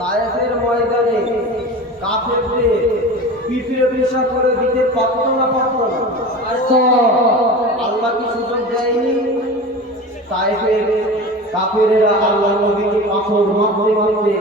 তায়েফের ময়দানে কাফেরদের পিঁপড়ে পেশা করে দিতে পারত না আল্লাহ কি সুযোগ দেয়নি? তায়েফের কাফেরেরা আল্লাহ নবীকে পাথর মারতে মারতে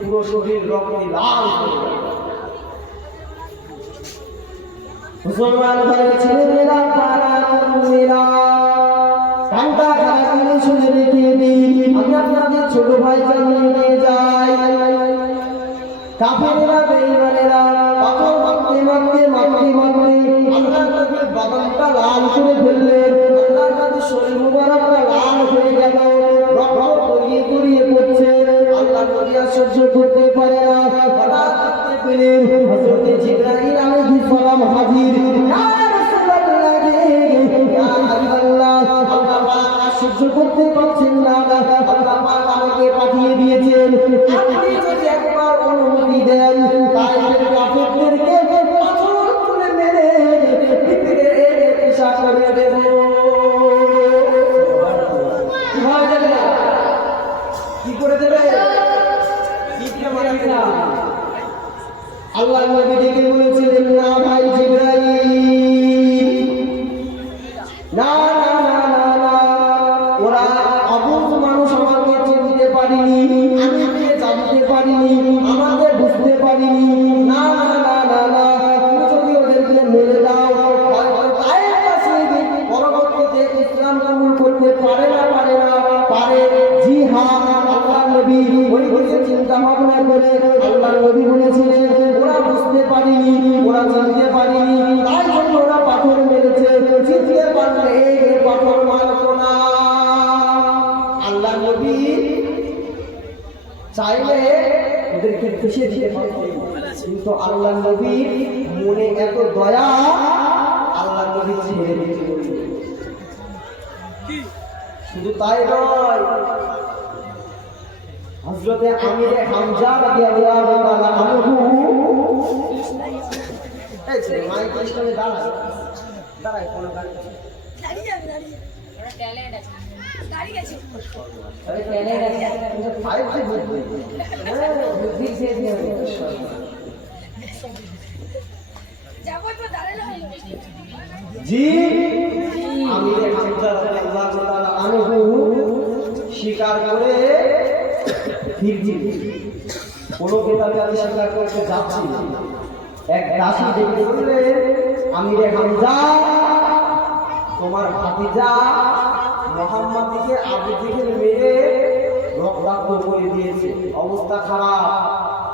পুরো শরীর রক্তে লাল করে দেয়। মুসলমান ভাই ছেলেরা পাড়া তরুণেরা কান্তা খারাপ শুনে রেখে দিই, আমি আপনাদের ছোট ভাই জানিয়ে নিয়ে যাই। কাফেরেরা বেঈমানেরা পাথর মারতে মারতে মারতে মারতে আল্লাহর নবীর বাদানটা লাল করে ফেললেন। আল্লাহর নবীর শরীর মুবারকটা লাল হয়ে গেল, রক্ত গড়িয়ে গড়িয়ে পড়ছে। আল্লাহর নবী আর সহ্য করতে পারে না। হঠাৎ দেখতে পেলেন হযরত জিবরাইল আলাইহিস সালাম হাজির। ইয়া রাসূলুল্লাহ, ইয়া হাবিবাল্লাহ, আল্লাহ পাক সহ্য করতে পারছেন না, আল্লাহ পাক আমাকে পাঠিয়ে দিয়েছেন। আপনি যদি একবার অনুমতি দেন তাইফের কাফেরদেরকে পাথর তুলে মেরে পিঁপড়ে পেশা করে দেব। কি করে দেবে? পিঁপড়ে মারা না। আল্লাহ নবী ডেকে বলেছিলেন, না ভাই জিবরাইল, না না না না না, ওরা অবুঝ মানুষ, আমাকে চিনতে পারিনি, আমি জানতে পারিনি, আমাকে বুঝতে পারিনি। না না না না না, তুমি যদি ওদেরকে মেরে দাও পরবর্তীতে ইসলাম কবুল করতে পারে না পারে। জি হ্যাঁ, আল্লাহ নবী ওই দিকে চিন্তা ভাবনা করে আল্লাহ নবী বলেছিলেন ওরা বুঝতে পারিনি, ওরা জানতে পারিনি, তাই জন্য ওরা পাথর মেরেছে। চিনতে পারলে পাথর মারত না। আল্লাহ নবী চাইলে ওদেরকে ফেসে দিতে পারতেন, কিন্তু আল্লাহ নবীর মনে এত দয়া, আল্লাহ নবী ছেড়ে দিয়েছিলেন। শুধু তাই নয়, হযরতে আমিরে হামজা রাদিয়াল্লাহু তাআলা আনহু, এই যে মাইকের সামনে দাঁড়ায় কোন দাঁড়িয়ে যাবে, ওরা ট্যালেন্ট আছে, দাঁড়িয়ে গেছে, আরে ট্যালেন্ট আছে, কিন্তু ফাইভ যে বুদ্ধি, বুদ্ধি সে দিয়ে যাবো তো দাঁড়ালে জি। আমিরে হামজা রাদিয়াল্লাহু তাআলা আনহু স্বীকার করে ফিরছি, কোনো কেতাবে আমি স্বীকার করতে যাচ্ছি। এক দাসী ডেকে বললে, আমিরে হামজা, তোমার ভাতিজা মুহাম্মাদকে আবু জেহেল মেরে রক্তাক্ত করে দিয়েছে, অবস্থা খারাপ,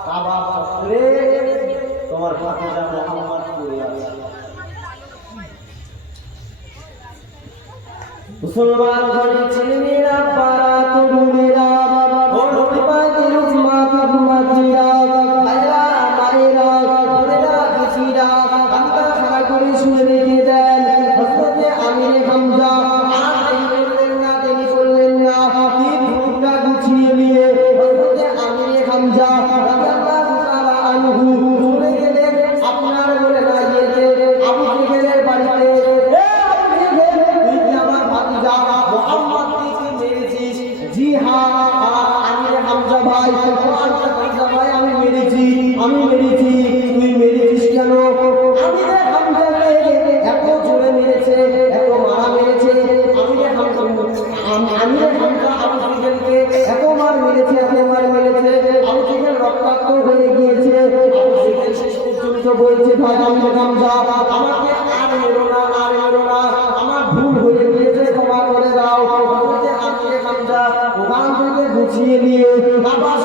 কাবা চত্বরে তোমার ভাতিজা মুহাম্মাদ পড়ে আছে। মুসলমান ঘরে ছেলেমেয়েরা পাড়া তরুণেরা আমি মেরেছি, তুই মেরেছিস কেন? এত জোরে মেরেছে, এত মারা মেরেছে, আবু জেহেলকে এত মার মেরেছে, আবু জেহেল রক্তাক্ত হয়ে গিয়েছে। আবু জেহেল শেষ পর্যন্ত বলছে, ভাই হামজা, আমাকে আর মেরো না, আমার ভুল হয়ে গিয়েছে, ক্ষমা করে দাও। হামজা ওখান থেকে গুছিয়ে নিয়ে আবার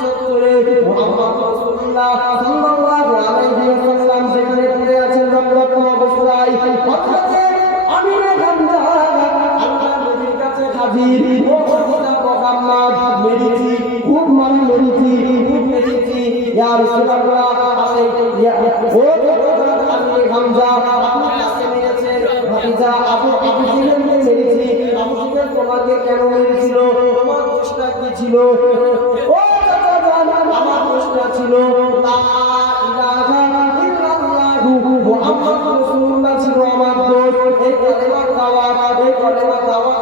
চত্বরে মুহাম্মদ রাসূলুল্লাহ সাল্লাল্লাহু আলাইহি ওয়াসাল্লাম সেখানে পড়ে আছেন রক্তাক্ত অবস্থায়। হযরতে আমিরে হামজা আল্লাহর নবীর কাছে হাজির, ও মুহাম্মদ, মেরেছি, খুব মারা মেরেছি, ইয়া রাসূলুল্লাহ, ও আমিরে হামজা, আপনি কাছে মেরেছেন ভাতিজা আবু জেহেলকে মেরেছি। আবু জেহেল তোমাকে কেন মেরেছিল? তোমার দোষটা কি ছিল? ও আমার দোষটা ছিল লা ইলাহা ইল্লাল্লাহু মুহাম্মাদুর রাসূলুল্লাহ ছিল আমার দোষ। এই কালেমার দাওয়াত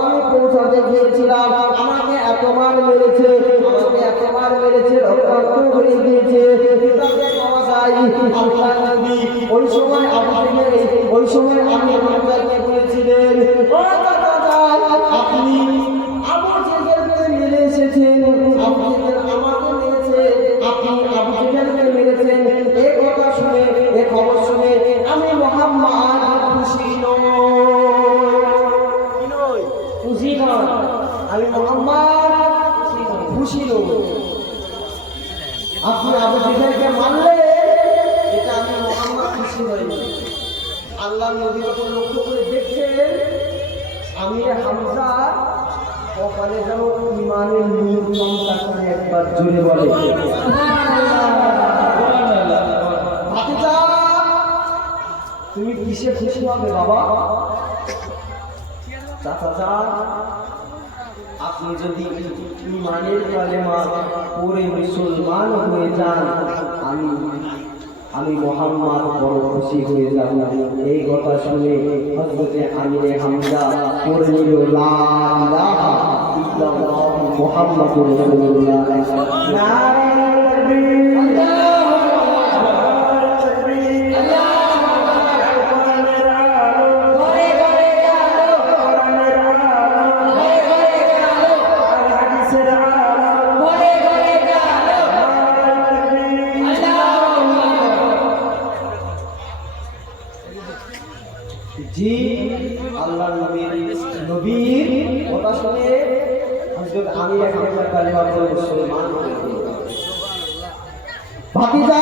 আমি পৌঁছাতে গিয়েছিলাম, আমাকে এত মার মেরেছে, রক্তাক্ত রক্তাক্ত হয়ে গিয়েছে। কিতাবে পাওয়া যায় আল্লাহর নবী ওই সময় ওই সময় আমি হামজাকে বলেছিলেন, ও চাচা আপনি আবু জেহেলকে মেরে এসেছেন, আবু জেহেল আমাকে মেরেছে, আপনি আবু জেহেলকে মেরেছেন। এই কথা শুনে, এই খবর শুনে আমি মুহাম্মদ খুশি নই, খুশি নয়, আমি মুহাম্মদ খুশি নই। আপনি আবু জেহেলকে মারলে এটা আমি মুহাম্মদ খুশি হইনি। আল্লাহ নবীর উপর লক্ষ্য করে দেখছেন আমি হামজা কপালে যেন ইমানের নূর চমকাচ্ছে। একবার জোরে বলে ভাতিজা, তুমি কিসে খুশি হবে বাবা? চাচা আপনি যদি ইমানের কালেমা পড়ে মুসলমান হয়ে যান, আমি মুহাম্মদ বড় খুশি হয়ে যাব। এই কথা শুনে হযরতে আমিরে হামজা পড়ে নিল লা ইলাহা ইল্লাল্লাহ মুহাম্মাদুর রাসূলুল্লাহ। নারায়ে তাকবীর, জি আল্লাহ নবীর কথা শুনে হযরত আমি একটা কালেমা পড়ে মুসলমান হয়ে গেল। ভাতিজা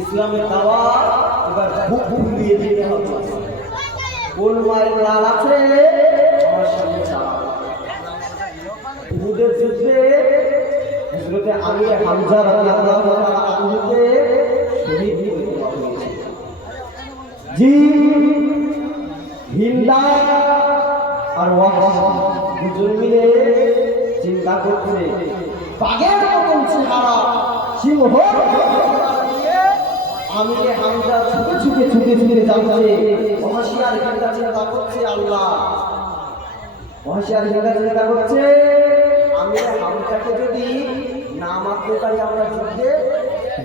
ইসলামের দাওয়াত এবার বুক ফুলিয়ে দিতে হবে। কোন মায়ের লাল আছে আমার সামনে দাঁড়াও। উহুদের যুদ্ধে হযরতে আমি হামজা রাদিয়াল্লাহু তাআলা আনহুকে শহীদ করা হয়েছে। জি হিন্দা আর ওয়াহশ দুজন মিলে চিন্তা করছে, বাঘের মতন চেহারা সিংহ আমি হামজা ছুটে ছুটে ছুটে ছুটে যাচ্ছে। মহাশিয়ার হিন্দা চিন্তা করছে আল্লাহ, মহাশিয়ার হিন্দা চিন্তা করছে আমি হামজাকে যদি না মারতে পারি আমরা যুদ্ধে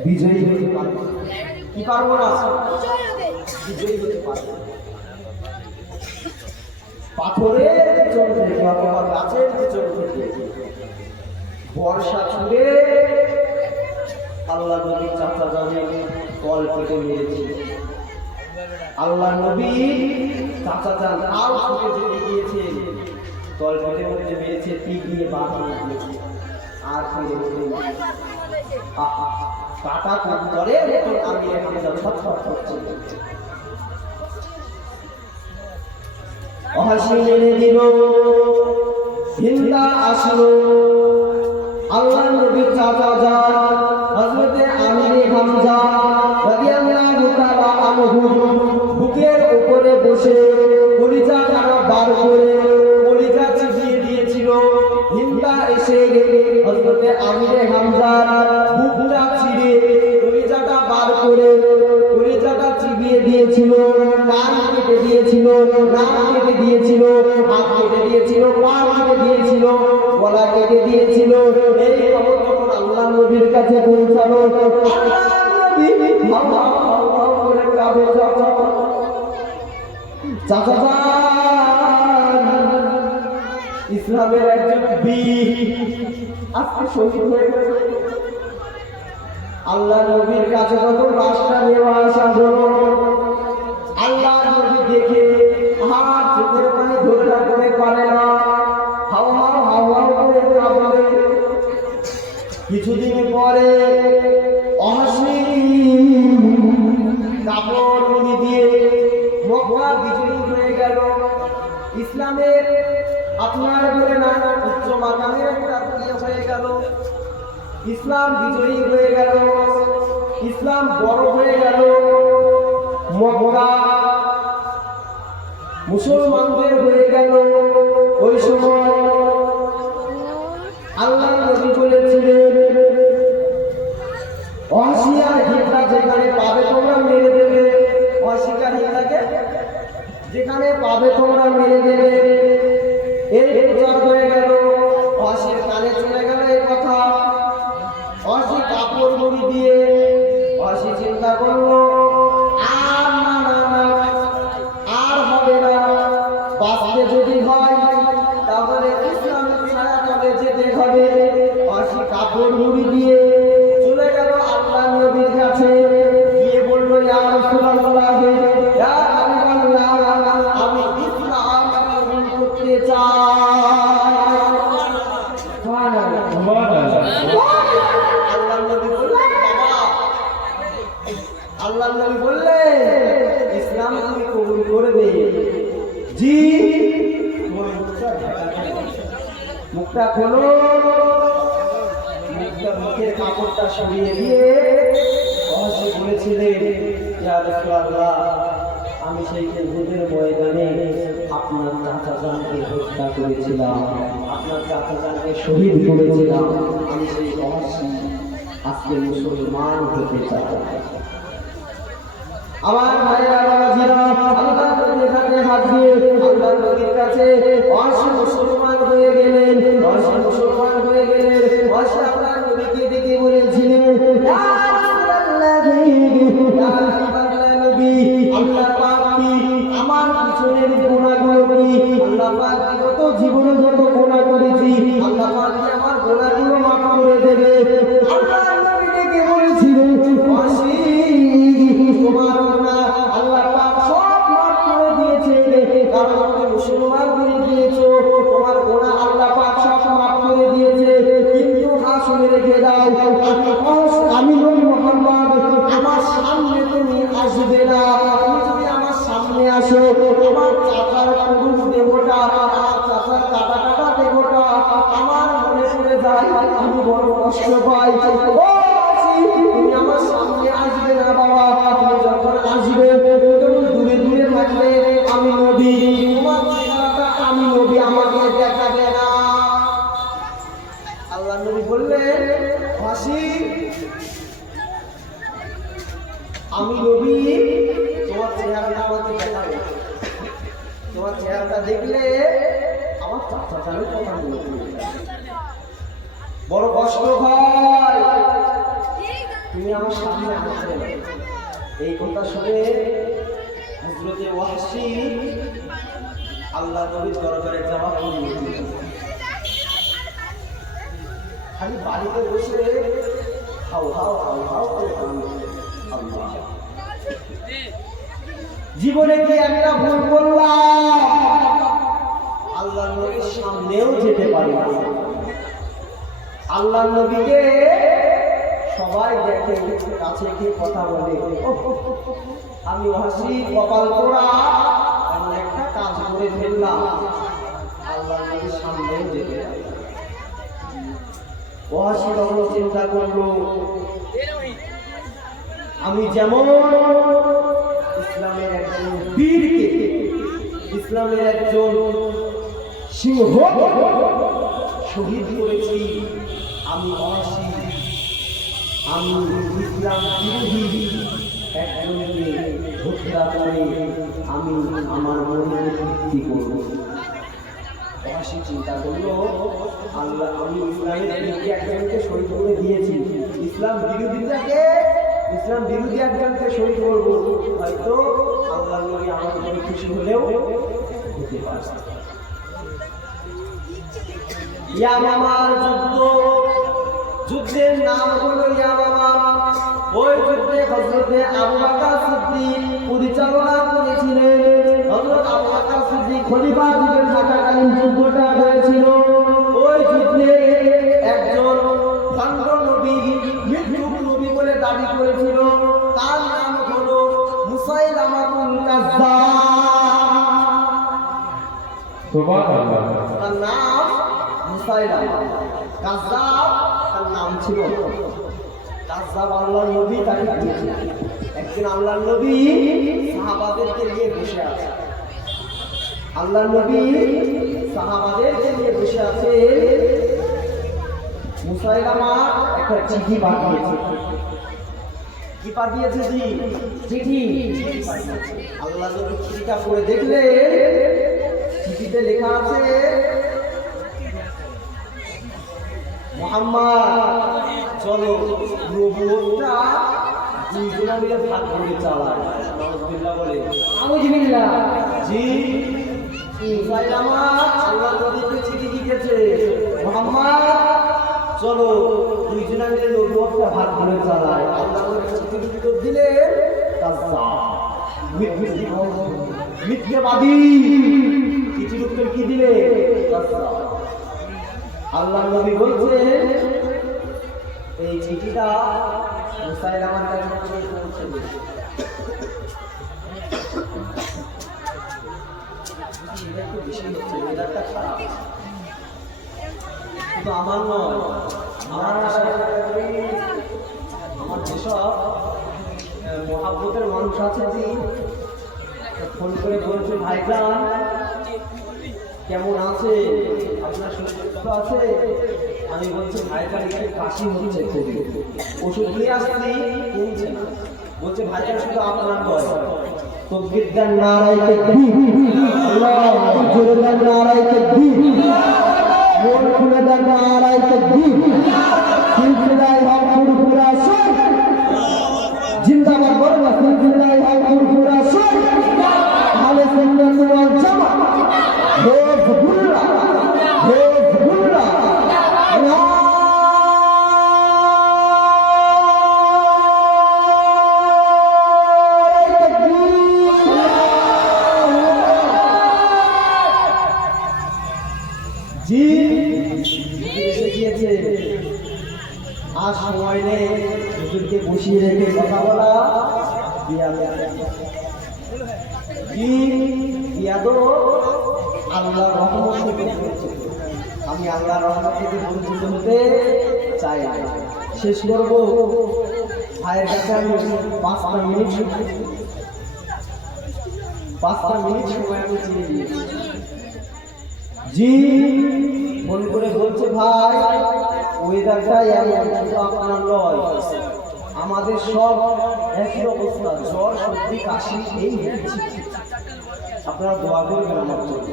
বিজয়ী হতে পারবো কি পারবো না? বিজয়ী হতে পারবো। পাথরের পিছন থেকে অথবা গাছের পিছন থেকে বর্ষা ছুড়ে আল্লাহ নবী চাচা জানের কল কেটে মেরেছিল। আল্লাহ নবী চাচা জান তাও ছুটে চলে গিয়েছে, কল কেটে মধ্যে মেরেছে, তীর দিয়ে বাদ দিয়েছে। আর ফিরে কাটা করে আমি হামজা ছটফট করছে। হাসি মেরে দিল, হিন্দা আসলো। আল্লাহ নবী চাচা যান হযরতে আমিরে হামজা রাদিয়াল্লাহু তাআলা আনহু বুকের উপরে বসে কলিজা কাটা বার করে কলিজা চিবিয়ে দিয়েছিল। হিন্দা এসে হযরতে আমিরে হামজার বুকটা ছিঁড়ে কলিজাটা বার করে কলিজাটা চিবিয়ে দিয়েছিল, কান কেটে দিয়েছিল, নাক কেটে দিয়েছিল, হাত কেটে দিয়েছিল, পা কেটে দিয়েছিল, গলা কেটে দিয়েছিল। এই খবর যখন আল্লাহ নবীর কাছে পৌঁছালো, আল্লাহ নবী করে কাঁদে, চাচা ইসলামের একজন বীর আজকে শহীদ হয়ে গেছে। আল্লাহ নবীর কাছে যখন লাশটা নেওয়া আসা হলো, আল্লাহ নবী দেখে হাত চোখের পানি ধরে রাখতে পারে না, হাওয়া হাওয়া করে কাঁদে। কিছুদিন পরে অহাসি কাপড় মুড়ি দিয়ে মক্কা বিজয়ী হয়ে গেল। ইসলামের আপনার বলে না উচ্চ মাকামের একটা ইয়ে হয়ে গেল। ইসলাম বিজয়ী হয়ে গেল, ইসলাম বড় হয়ে গেল। মক্কা মুসলমানদের হয়ে গেল। ওই সময় আল্লাহ নবী বলেছিলেন, অস্বীকার হিন্দা যেখানে পাবে তোমরা মেরে দেবে। অস্বীকার হিন্দাকে যেখানে পাবে তোমরা মেরে দেবে। এই প্রচার হয়ে গেল, অস্বীর কানে চলে গেল এই কথা। কাপড় মুড়ি দিয়ে চলে গেল আল্লাহ নবীর কাছে, গিয়ে বলল, ইয়া রাসূলুল্লাহ, ইয়া হাবিবাল্লাহ, আমি ইসলাম কবুল করতে চাই। আল্লাহ নবী বললেন, বাবা, আল্লাহ নবী বললেন, ইসলাম তুমি কবুল করবে? জি। মুখটা খোলো। মুখের কাপড়টা সরিয়ে দিয়ে অবশ্যই বলেছিলেন, ইয়া রাসূলুল্লাহ, আমি সেই উহুদের ময়দানে আপনার চাচাজানকে হত্যা করেছিলাম, আপনার চাচাজানকে শহীদ করেছিলাম, আমি সেই অবশ্যই আজকে মুসলমান হতে চাই। আমার ভাইয়েরা বাবাজিরা, আল্লাহ নবীর কাছে হাত দিয়ে আল্লাহ নবীর কাছে অবশ্যই মুসলমান হয়ে গেলেন, অবশ্যই মুসলমান হয়ে গেলেন। অবশ্যই আপনার নবীকে দেখে বলেছিলেন, ইয়া রাসূলুল্লাহ, ইয়া হাবিবাল্লাহ নবী, আল্লাহ পাক কি আমার পিছনের গুনাহগুলো কি আল্লাহ পাক যত জীবনে যত গুনাহ করেছি আল্লাহ পাক কি আমার গুনাহগুলো মাফ করে দেবে? আল্লাহ নবী দেখে বলেছিলেন, তোমার গুনাহ আল্লাহ পাক সব মাফ করে দিয়েছে, কারণ তুমি মুসলমান হয়ে গিয়েছো, তোমার গুনাহ আল্লাহ পাক সব মাফ করে দিয়েছে। কিন্তু শুনে রেখে দাও, আমি নবী মুহাম্মদ, আমার সামনে তুমি আসবে না। তুমি যদি আমার সামনে আসো, আমার চাচার পুরুষ দেহটা, আমার চাচার কাটা কাটা দেহটা আমার মনে পড়ে যায়, আমি বড় কষ্ট পাই। তুমি আমার সামনে আসবে না বাবা, তুমি যখন আসবে তখন দূরে দূরে থাকবে, আমি নবী, তোমার চেহারাটা আমি নবী, আমাকে দেখাবে না। আল্লাহ নবী বললেন, হাসি, আমি নবী, তোমার চেহারাটা আমাকে দেখাবে, তোমার চেহারাটা দেখলে আমার চাচা চালের কথা মনে পড়ে যায়, বড় কষ্ট হয়, তুমি আমার সামনে আসবে না। এই কথা শুনে হযরতে ওয়াহশী আল্লাহ নবীর দরবারে যাওয়া হলো। খালি বাড়িতে বসে হাউ হাউ হাউ হাউ করে আল্লাহ, জীবনে কি একটা ভুল করলাম, আল্লাহ নবীর সামনেও যেতে পারি না। আল্লাহ নবীকে সবাই দেখে, কাছে গিয়ে কথা বলে, আমি ওয়াহশী কপাল পোড়া এমন একটা কাজ করে ফেললাম, আল্লাহ নবীর সামনেও যেতে পারি না। ওয়াহশী তখন চিন্তা করলো, আমি যেমন ইসলামের একজন বীরকে, ইসলামের একজন সিংহ শহীদ করেছি, আমি ওয়াহশী, আমি ইসলাম বিরোধী একজনকে হত্যা করে আমি আমার মনের তৃপ্তি করব। ওয়াহশী চিন্তা করলো, আল্লাহ, আমি ইসলামের বিরোধী একজনকে শহীদ করে দিয়েছি, ইসলাম বিরোধী একজনকে শহীদ করব, হয়তো আল্লাহ নবী আমার উপরে খুশি হলেও হতে পারে। ইয়ামামার যুদ্ধের নাম হলো ইয়ামামা। ওই যুদ্ধে হযরতে আবু বকর সিদ্দিক পরিচালনা করেছিলেন। হযরত আবু বকর সিদ্দিক খলিফা যুগের থাকাকালীন যুদ্ধটা হয়েছিল। ওই যুদ্ধে একজন ভণ্ড নবী, মিথ্যুক নবী বলে দাবি করেছিল, তার নাম হলো মুসাইলামাতুল কাজ্জাব। সুবহানাল্লাহ, তার নাম মুসাইলামা, কাজ্জাব তার নাম ছিল। কাজ্জাব আল্লাহর নবী তাকে দিয়েছিলেন। একদিন আল্লাহর নবী সাহাবাদেরকে নিয়ে বসে আছে, আল্লাহর নবী সাহাবাদেরকে নিয়ে বসে আছে। মুসাইলামা একটা চিঠি পাঠিয়েছে। কি পাঠিয়েছে? চিঠি। আল্লাহ নবী চিঠিটা পড়ে দেখলে চিঠিতে লেখা আছে, মুহাম্মদ চলো নবুয়তটা দুইজনা মিলে ভাগ করে চালায়। নাউযুবিল্লাহ বলে, নাউযুবিল্লাহ। জি, মুসাইলামা আল্লাহ নবীকে চিঠি লিখেছে, মুহাম্মদ চলো দুইজনে মিলে নবুয়তটা ভাগ করে চালায়। আল্লাহ নবী উত্তর দিলেন মিথ্যাবাদী। চিঠির উত্তর কি দিলে? আল্লাহ নবী বলছেন এই চিঠিটা মুসাইলামার কাছে পৌঁছবে। কিন্তু আমার নয়, আমার যেসব মহাব্বতের মানুষ আছে যে ফোন করে বলছে ভাইজান কেমন আছে, আপনার সুস্থ আছে? আমি বলছি ভাইজান একটু কাশি হচ্ছে, ওষুধ নিয়ে আসছি কমছে না। বলছে ভাইজান শুধু আপনার নয়, তকবীর দেন নারায়ে তাকবীর, আল্লাহু জোরে দেন নারায়ে তাকবীর, মন খুলে দেন নারায়ে তাকবীর, সিলসিলায়ে হক পুরপুরা সর জিন্দাবাদ বলো, সিলসিলায়ে হক পুরপুরা সর আহলে সুন্নাত ওয়াল জামাত হিজবুল্লাহ হিজবুল্লাহ। জি এসে গিয়েছে, আর সময় নেই হুজুরকে বসিয়ে রেখে কথা বলা। আল্লাহ রহমত থেকে আমি আল্লাহ রহমত থেকে বঞ্চিত হতে চাই। শেষ করব ভাইয়ের কাছে আমি 5টা মিনিট সময় আমি চেয়ে দিয়েছি। জি ফোন করে বলছে ভাই ওয়েদারটাই আপনার নয়, আমাদের সব একই অবস্থা, জ্বর সর্দি কাশি এই আপনারা দোয়া করবেন আমার জন্য।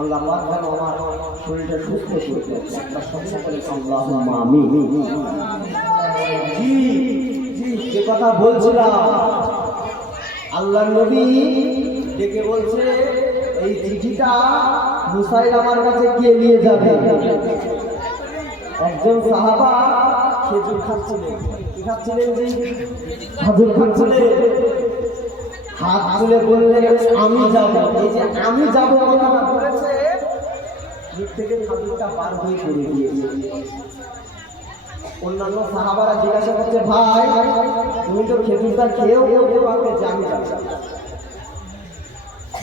আল্লাহ পাক যেন আমার শরীরটা সুস্থ করতে। সকলে আল্লাহুম্মা আমিন। জি জি যে কথা বলছিলাম, আল্লাহর নবী ডেকে বলছে এই চিঠিটা মুসাইলামার কাছে কে নিয়ে যাবে? একজন সাহাবা খেজুর খাচ্ছিলেন, কি খাচ্ছিলেন? খেজুর খাচ্ছিলেন। হাত তুলে বললেন আমি যাব। এই যে আমি যাব কথাটা বলেছে, মুখ থেকে খেজুরটা বার হয়ে পড়ে গিয়েছে। অন্যান্য সাহাবারা জিজ্ঞাসা করছে ভাই তুমি তো খেজুরটা খেয়েও বলতে পারবে যে আমি যাব,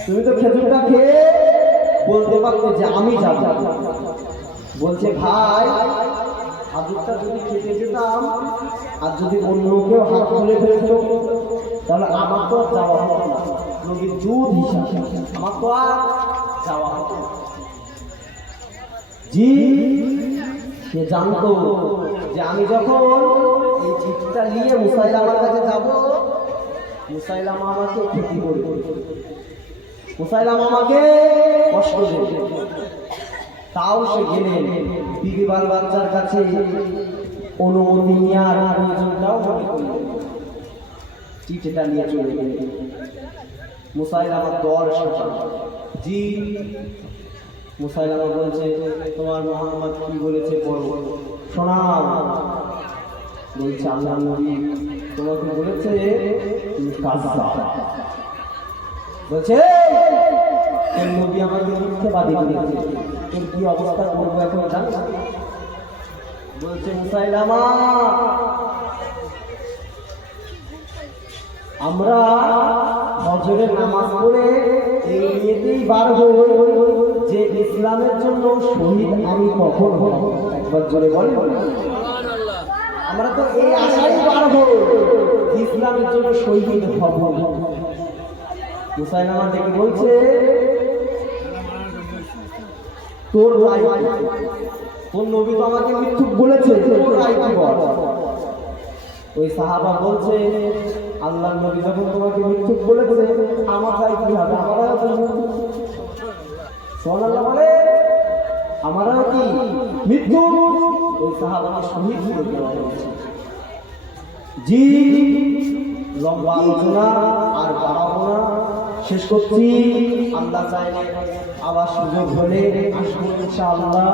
তুমি তো খেজুরটা খেয়ে বলতে পারবে যে আমি যাব। বলছে ভাই খেজুরটা যদি খেতে যেতাম আর যদি অন্য কেউ হাত তুলে ফেলতো তাহলে আমার তো যাওয়া হতো না, নবীর দুধ হিসাবে আমার তো আর যাওয়া হতো না। জি সে জানতো যে আমি যখন এই চিঠিটা নিয়ে মুসাইলামার কাছে যাব, মুসাইলামা আমাকে ক্ষতি করবে, মুসাইলামা আমাকে কষ্ট দেবে। তাও সে গেলেন বিবি বাল বাচ্চার কাছে অনুমতি নেওয়ার প্রয়োজনটাও মনে করলেন, চিঠিটা নিয়ে চলে গেলেন। মুসাইলামা দর জি মুসাইলামা বলছে তোমার মুহাম্মদ কি বলেছে বলো, শোনাও। বলছে আল্লাহ নবী তোমাকে বলেছে তুমি কাযযাব। বলছে নবী আমাকে মিথ্যাবাদী বলেছে, তোর কি অবস্থা করবো এখন জানো? বলছে মুসাইলামা আমরা ফজরের নামাজ পড়ে এই নিয়েতেই বার হই যে ইসলামের জন্য শহীদ আমি কখন হব। একবার জোরে বলেন আমরা তো এই আশাই বার হই ইসলামের জন্য শহীদ হব। মুসাইলামা দেখে বলছে তোর রায়, তোর নবী তো আমাকে মিথ্যুক বলেছে, তোর রায় কি বল? ওই সাহাবা বলছে আল্লাহর নবী যখন তোমাকে মিথ্যুক বলেছে আমার রায় কি হবে? আমারও তো সুবহানাল্লাহ বলে আমারও কি মিথ্যুক? ওই সাহাবাকে শহীদ করে দেওয়া হয়েছে। জি লম্বা আলোচনা আর বাড়াবো না, শেষ করছি। আল্লাহ চাইলে আবার সুযোগ হলে আসবো ইনশাআল্লাহ।